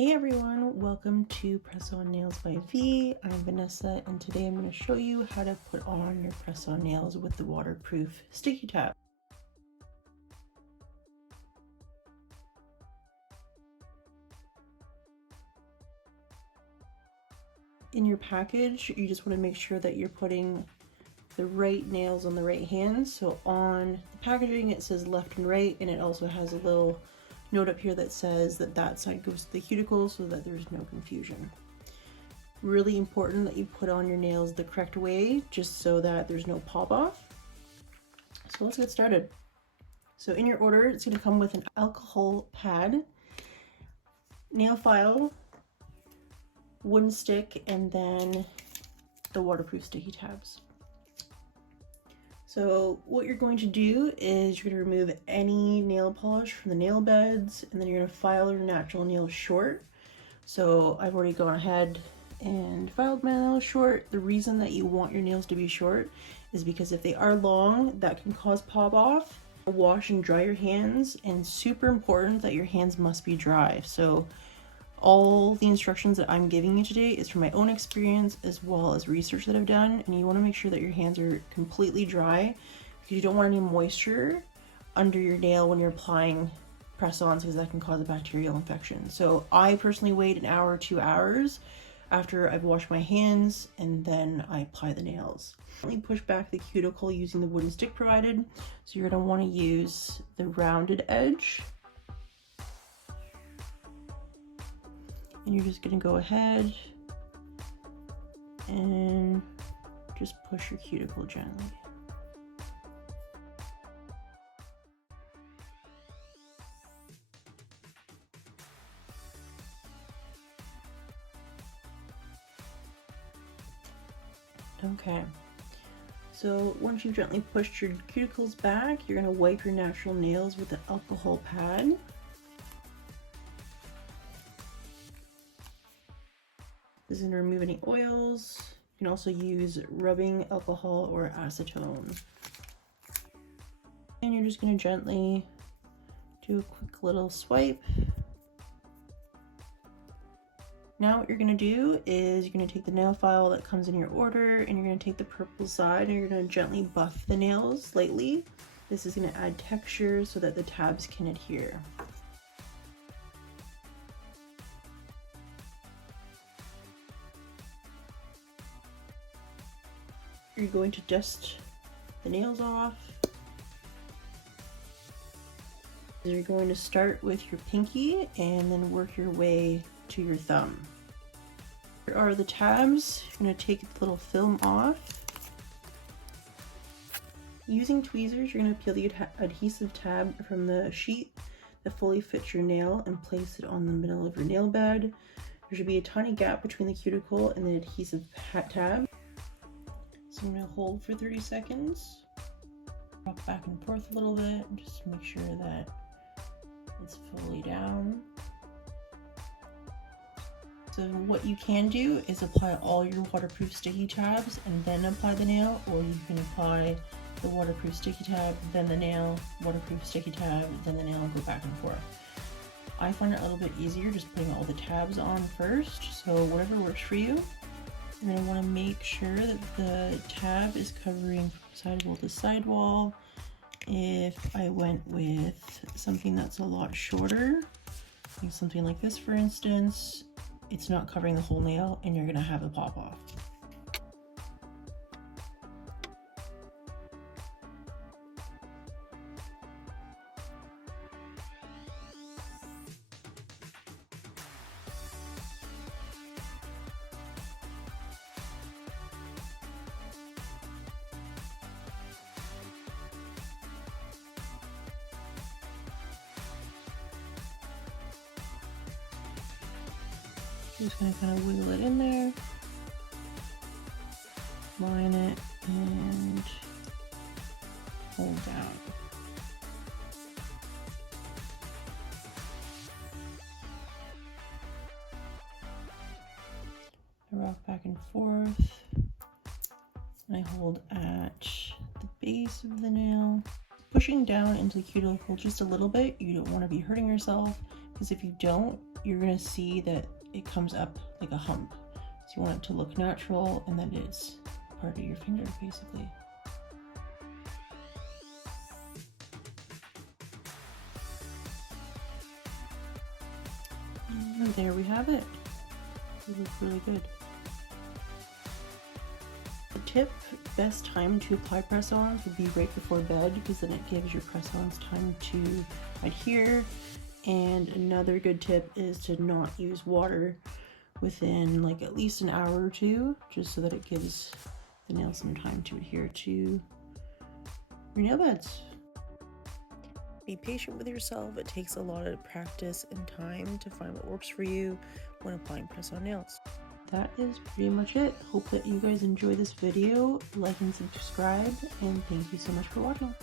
Hey everyone, welcome to Press On Nails by V. I'm Vanessa and today I'm going to show you how to put on your press on nails with the waterproof sticky tab. In your package, you just want to make sure that you're putting the right nails on the right hands. So on the packaging it says left and right, and it also has a little note up here that says that side goes to the cuticle so that there's no confusion. Really important that you put on your nails the correct way just so that there's no pop off. So let's get started. So in your order, it's going to come with an alcohol pad, nail file, wooden stick, and then the waterproof sticky tabs. So what you're going to do is you're going to remove any nail polish from the nail beds, and then you're going to file your natural nails short. So I've already gone ahead and filed my nails short. The reason that you want your nails to be short is because if they are long, that can cause pop off. Wash and dry your hands, and super important that your hands must be dry. So all the instructions that I'm giving you today is from my own experience as well as research that I've done, and you want to make sure that your hands are completely dry because you don't want any moisture under your nail when you're applying press-ons, because that can cause a bacterial infection. So I personally wait an hour or 2 hours after I've washed my hands and then I apply the nails. Push back the cuticle using the wooden stick provided. So you're going to want to use the rounded edge. And you're just going to go ahead and just push your cuticle gently. Okay, so once you've gently pushed your cuticles back, you're going to wipe your natural nails with the alcohol pad. This is going to remove any oils. You can also use rubbing alcohol or acetone. And you're just going to gently do a quick little swipe. Now what you're going to do is you're going to take the nail file that comes in your order, and you're going to take the purple side and you're going to gently buff the nails lightly. This is going to add texture so that the tabs can adhere. You're going to dust the nails off. You're going to start with your pinky and then work your way to your thumb. Here are the tabs. You're going to take the little film off. Using tweezers, you're going to peel the adhesive tab from the sheet that fully fits your nail and place it on the middle of your nail bed. There should be a tiny gap between the cuticle and the adhesive tab. So I'm going to hold for 30 seconds, rock back and forth a little bit, just to make sure that it's fully down. So what you can do is apply all your waterproof sticky tabs and then apply the nail, or you can apply the waterproof sticky tab, then the nail, waterproof sticky tab, then the nail, and go back and forth. I find it a little bit easier just putting all the tabs on first, so whatever works for you. You're going to want to make sure that the tab is covering from sidewall to sidewall. If I went with something that's a lot shorter, like something like this for instance, it's not covering the whole nail and you're going to have a pop off. Just going to kind of wiggle it in there, line it, and hold down. I rock back and forth, and I hold at the base of the nail, pushing down into the cuticle just a little bit. You don't want to be hurting yourself, because if you don't, you're gonna see that it comes up like a hump. So you want it to look natural and that it's part of your finger basically. And there we have it. It looks really good. The tip, best time to apply press-ons would be right before bed because then it gives your press-ons time to adhere. And another good tip is to not use water within like at least an hour or two, just so that it gives the nails some time to adhere to your nail beds. Be patient with yourself. It takes a lot of practice and time to find what works for you when applying press-on nails. That is pretty much it. Hope that you guys enjoy this video. Like and subscribe, and thank you so much for watching.